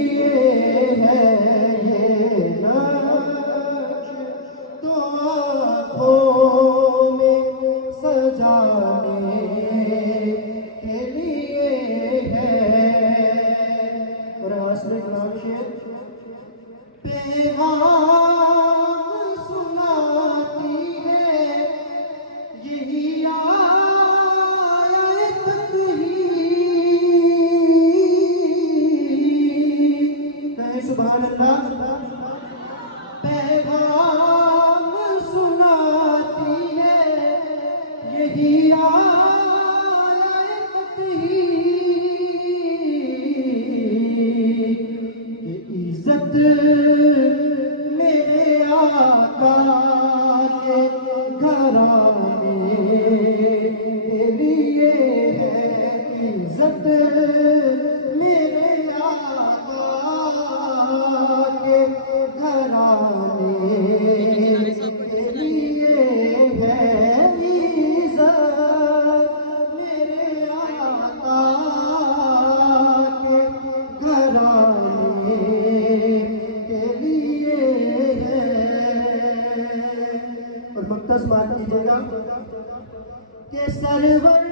لیے ہے یہ نقش تو آنکھوں میں سجانے کے لیے ہے۔ اور آواز میں کلام شعر پیغام سناتی ہے یہی آیت تحریر، کہیں سبحان اللہ۔ پیغام سناتی ہے یہی آیت تحریر کہ عزت میرے آقا کے گھرانے کے لیے ہے، عزت میرے آقا کے گھرانے کے لیے ہے، عزت میرے آقا کے گھرانے کے لیے ہے۔ اور مقدس بات کیجیے گا کہ سرور